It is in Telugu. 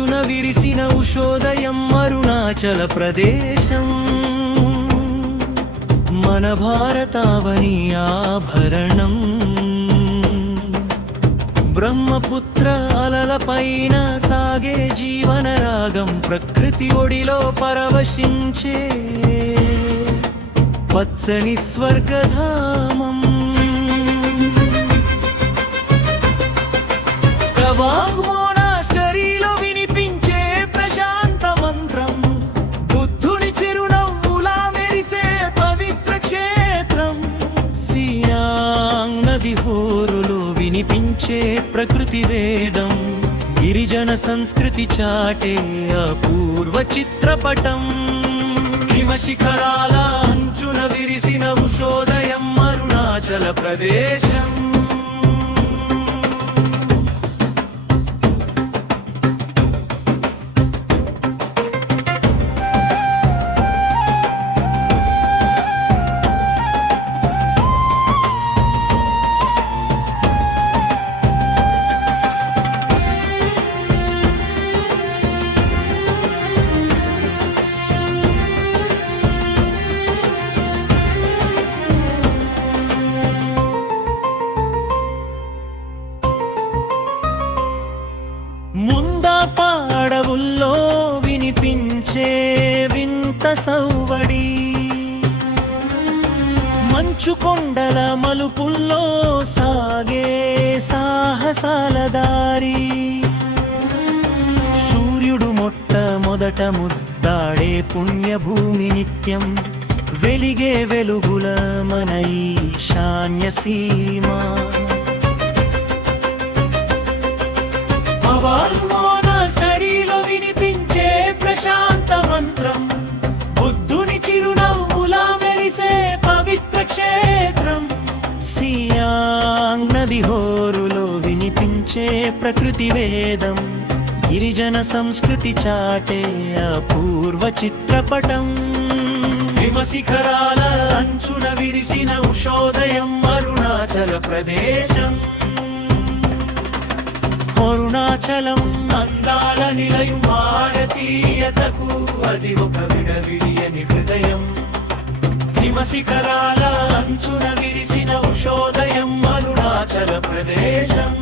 అంచున విరిసిన ఉషోదయం అరుణాచల ప్రదేశం మన భారతావని ఆభరణం బ్రహ్మపుత్ర అలలపైన సాగే జీవన రాగం ప్రకృతి ఒడిలో పరవశించే పచ్చని స్వర్గధామం తవాంగ్ మోనాస్టరీలో వినిపించే ప్రశాంత మంత్రం బుద్ధుని చిరునవ్వులా మెరిసే పవిత్ర క్షేత్రం సియాంగ్ నది హోరులో వినిపించే ప్రకృతి వేదం గిరిజన సంస్కృతి చాటే అపూర్వ చిత్రపటం హిమశిఖరాల అంచున విరిసిన ఉషోదయం అరుణాచల ప్రదేశం అడవుల్లో వినిపించే వింత సౌవడి మంచు కొండల మలుపుల్లో సాగే సాహసాల దారి సూర్యుడు మొట్టమొదట ముద్దాడే పుణ్యభూమి నిత్యం వెలిగే వెలుగుల మన ఈశాన్య సీమ మోనాస్టరీలో వినిపించే ప్రశాంత మంత్రం బుద్ధుని చిరునవ్వులా మెరిసే పవిత్ర క్షేత్రం సియాంగ్ నది హోరులో వినిపించే ప్రకృతి వేదం గిరిజన సంస్కృతి చాటే అపూర్వ చిత్రపటం హిమశిఖరాల అంచున విరిసిన ఉషోదయం అరుణాచల ప్రదేశం అరుణాచలం అందాల నిలయం భారతీయతకు అది ఒక విడవిడియని హృదయం హిమశిఖరాల అంచున విరిసిన ఉషోదయం అరుణాచల ప్రదేశం